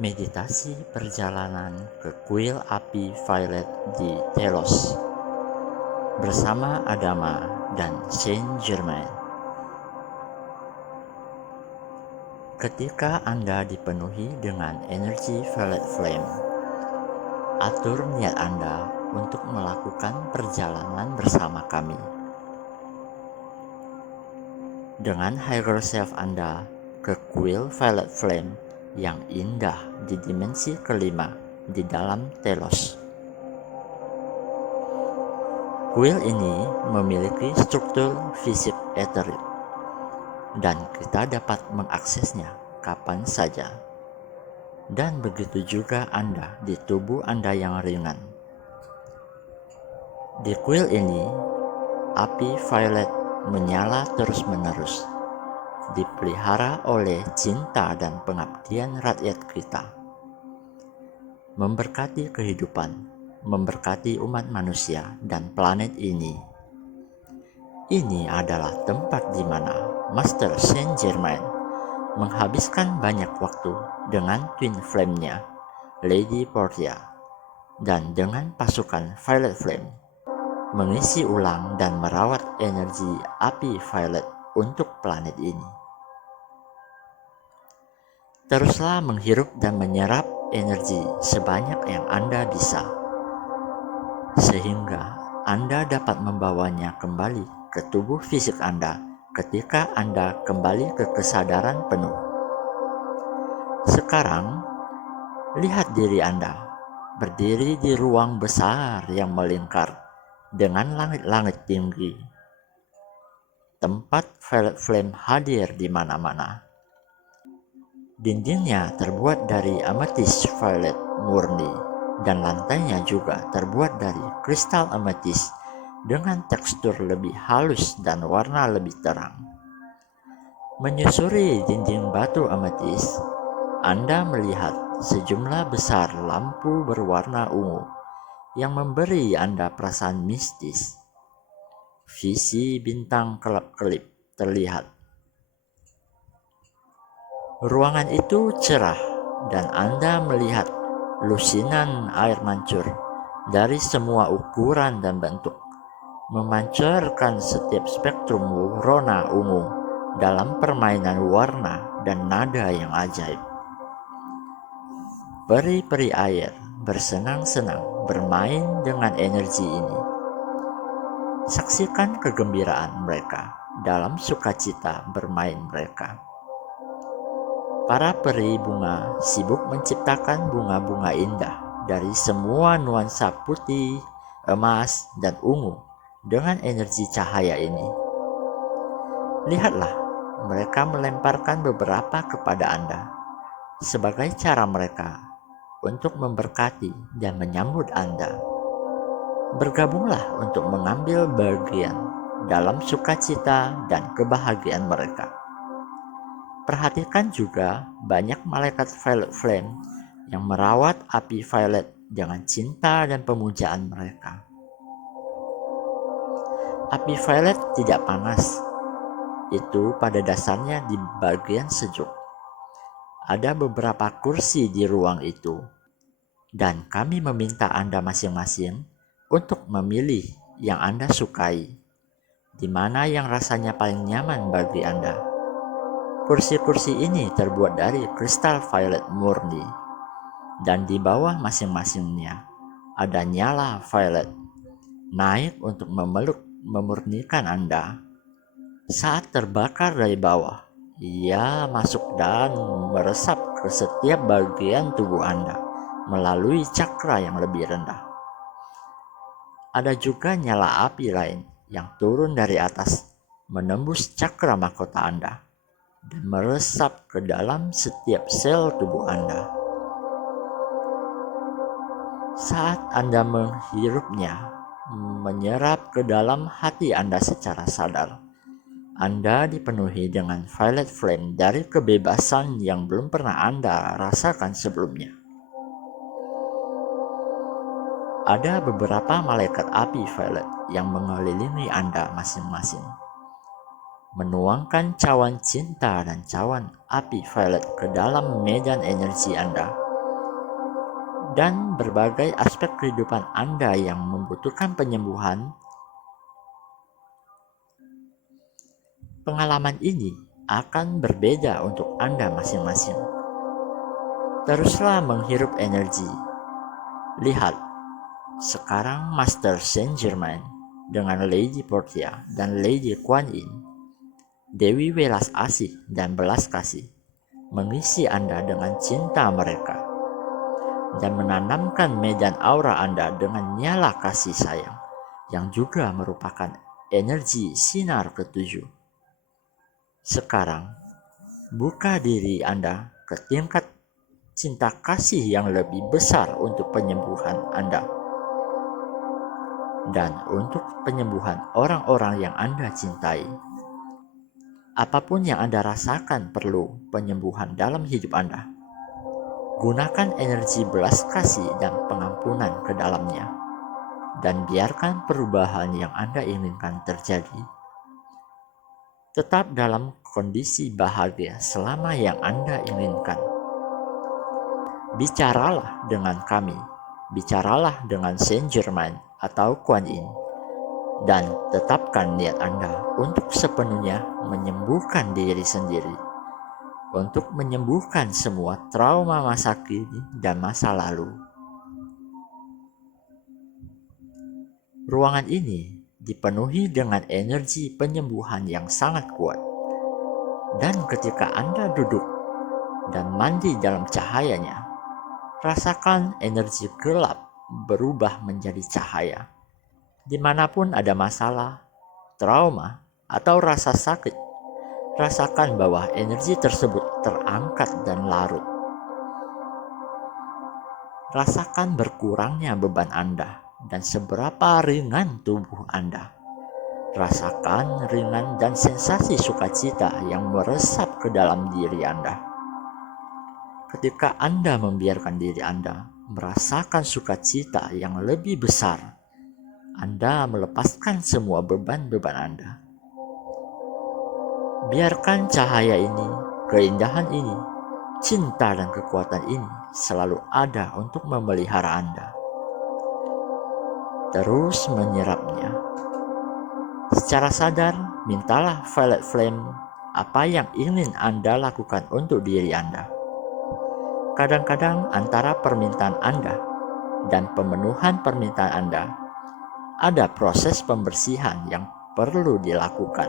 Meditasi perjalanan ke kuil api violet di Telos bersama Adama dan Saint Germain. Ketika Anda dipenuhi dengan energi violet flame, atur niat Anda untuk melakukan perjalanan bersama kami. Dengan higher self Anda ke kuil violet flame yang indah di dimensi kelima di dalam Telos. Kuil ini memiliki struktur fisik eterik dan kita dapat mengaksesnya kapan saja. Dan begitu juga Anda di tubuh Anda yang ringan. Di kuil ini, api violet menyala terus-menerus, dipelihara oleh cinta dan pengabdian rakyat kita. Memberkati kehidupan, memberkati umat manusia dan planet ini. Ini adalah tempat di mana Master Saint Germain menghabiskan banyak waktu dengan twin flame-nya, Lady Portia, dan dengan pasukan Violet Flame, mengisi ulang dan merawat energi api violet untuk planet ini. Teruslah menghirup dan menyerap energi sebanyak yang Anda bisa, sehingga Anda dapat membawanya kembali ke tubuh fisik Anda ketika Anda kembali ke kesadaran penuh. Sekarang, lihat diri Anda berdiri di ruang besar yang melingkar dengan langit-langit tinggi. Tempat violet flame hadir di mana-mana. Dindingnya terbuat dari ametis violet murni dan lantainya juga terbuat dari kristal ametis dengan tekstur lebih halus dan warna lebih terang. Menyusuri dinding batu ametis, Anda melihat sejumlah besar lampu berwarna ungu yang memberi Anda perasaan mistis. Visi bintang kelap-kelip terlihat. Ruangan itu cerah dan Anda melihat lusinan air mancur dari semua ukuran dan bentuk, memancarkan setiap spektrum rona ungu dalam permainan warna dan nada yang ajaib. Peri-peri air bersenang-senang bermain dengan energi ini. Saksikan kegembiraan mereka dalam sukacita bermain mereka. Para peri bunga sibuk menciptakan bunga-bunga indah dari semua nuansa putih, emas, dan ungu dengan energi cahaya ini. Lihatlah, mereka melemparkan beberapa kepada Anda sebagai cara mereka untuk memberkati dan menyambut Anda. Bergabunglah untuk mengambil bagian dalam sukacita dan kebahagiaan mereka. Perhatikan juga banyak malaikat violet flame yang merawat api violet dengan cinta dan pemujaan mereka. Api violet tidak panas. Itu pada dasarnya di bagian sejuk. Ada beberapa kursi di ruang itu. Dan kami meminta Anda masing-masing untuk memilih yang Anda sukai, di mana yang rasanya paling nyaman bagi Anda. Kursi-kursi ini terbuat dari kristal violet murni, dan di bawah masing-masingnya ada nyala violet naik untuk memurnikan Anda. Saat terbakar dari bawah, ia masuk dan meresap ke setiap bagian tubuh Anda melalui cakra yang lebih rendah. Ada juga nyala api lain yang turun dari atas, menembus cakra mahkota Anda dan meresap ke dalam setiap sel tubuh Anda. Saat Anda menghirupnya, menyerap ke dalam hati Anda secara sadar, Anda dipenuhi dengan violet flame dari kebebasan yang belum pernah Anda rasakan sebelumnya. Ada beberapa malaikat api violet yang mengelilingi Anda masing-masing, menuangkan cawan cinta dan cawan api violet ke dalam medan energi Anda dan berbagai aspek kehidupan Anda yang membutuhkan penyembuhan, pengalaman ini akan berbeda untuk Anda masing-masing. Teruslah menghirup energi. Lihat, sekarang Master Saint Germain dengan Lady Portia dan Lady Kuan Yin, Dewi Welas Asih dan Belas Kasih, mengisi Anda dengan cinta mereka dan menanamkan medan aura Anda dengan nyala kasih sayang yang juga merupakan energi sinar ketujuh. Sekarang, buka diri Anda ke tingkat cinta kasih yang lebih besar untuk penyembuhan Anda dan untuk penyembuhan orang-orang yang Anda cintai. Apapun yang Anda rasakan perlu penyembuhan dalam hidup Anda, gunakan energi belas kasih dan pengampunan ke dalamnya, dan biarkan perubahan yang Anda inginkan terjadi. Tetap dalam kondisi bahagia selama yang Anda inginkan. Bicaralah dengan kami, bicaralah dengan Saint Germain atau Kuan Yin, dan tetapkan niat Anda untuk sepenuhnya menyembuhkan diri sendiri, untuk menyembuhkan semua trauma masa kini dan masa lalu. Ruangan ini dipenuhi dengan energi penyembuhan yang sangat kuat, dan ketika Anda duduk dan mandi dalam cahayanya, rasakan energi gelap berubah menjadi cahaya. Dimanapun ada masalah, trauma, atau rasa sakit, rasakan bahwa energi tersebut terangkat dan larut. Rasakan berkurangnya beban Anda dan seberapa ringan tubuh Anda. Rasakan ringan dan sensasi sukacita yang meresap ke dalam diri Anda. Ketika Anda membiarkan diri Anda merasakan sukacita yang lebih besar, Anda melepaskan semua beban-beban Anda. Biarkan cahaya ini, keindahan ini, cinta dan kekuatan ini selalu ada untuk memelihara Anda. Terus menyerapnya. Secara sadar, mintalah Violet Flame apa yang ingin Anda lakukan untuk diri Anda. Kadang-kadang antara permintaan Anda dan pemenuhan permintaan Anda, ada proses pembersihan yang perlu dilakukan.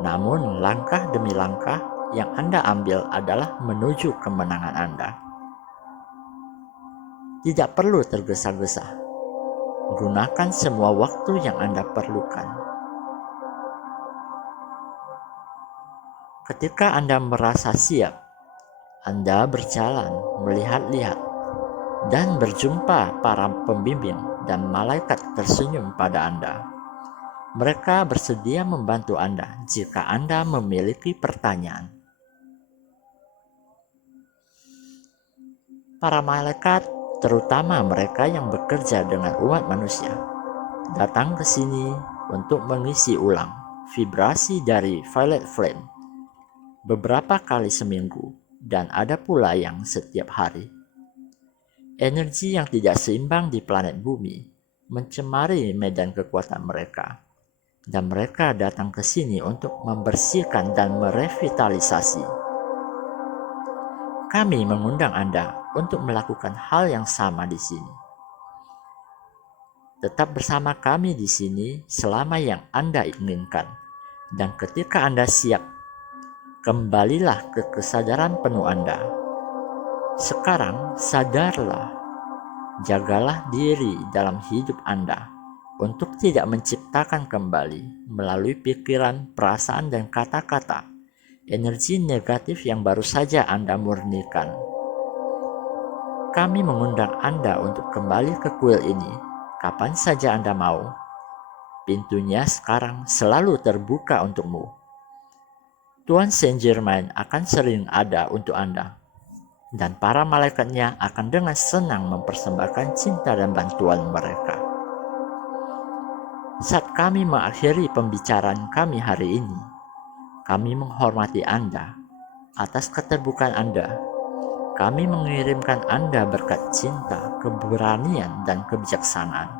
Namun langkah demi langkah yang Anda ambil adalah menuju kemenangan Anda. Tidak perlu tergesa-gesa. Gunakan semua waktu yang Anda perlukan. Ketika Anda merasa siap, Anda berjalan, melihat-lihat, dan berjumpa para pembimbing dan malaikat tersenyum pada Anda. Mereka bersedia membantu Anda jika Anda memiliki pertanyaan. Para malaikat, terutama mereka yang bekerja dengan umat manusia, datang ke sini untuk mengisi ulang vibrasi dari Violet Flame beberapa kali seminggu, dan ada pula yang setiap hari. Energi yang tidak seimbang di planet bumi mencemari medan kekuatan mereka, dan mereka datang ke sini untuk membersihkan dan merevitalisasi. Kami mengundang Anda untuk melakukan hal yang sama di sini. Tetap bersama kami di sini selama yang Anda inginkan, dan ketika Anda siap, kembalilah ke kesadaran penuh Anda. Sekarang sadarlah, jagalah diri dalam hidup Anda untuk tidak menciptakan kembali melalui pikiran, perasaan, dan kata-kata energi negatif yang baru saja Anda murnikan. Kami mengundang Anda untuk kembali ke kuil ini kapan saja Anda mau. Pintunya sekarang selalu terbuka untukmu. Tuan Saint Germain akan sering ada untuk Anda, dan para malaikatnya akan dengan senang mempersembahkan cinta dan bantuan mereka. Saat kami mengakhiri pembicaraan kami hari ini, kami menghormati Anda atas keterbukaan Anda. Kami mengirimkan Anda berkat cinta, keberanian, dan kebijaksanaan.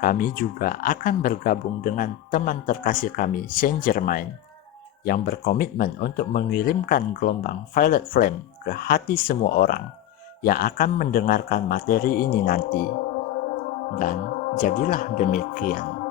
Kami juga akan bergabung dengan teman terkasih kami, Saint Germain, yang berkomitmen untuk mengirimkan gelombang violet flame ke hati semua orang yang akan mendengarkan materi ini nanti. Dan jadilah demikian.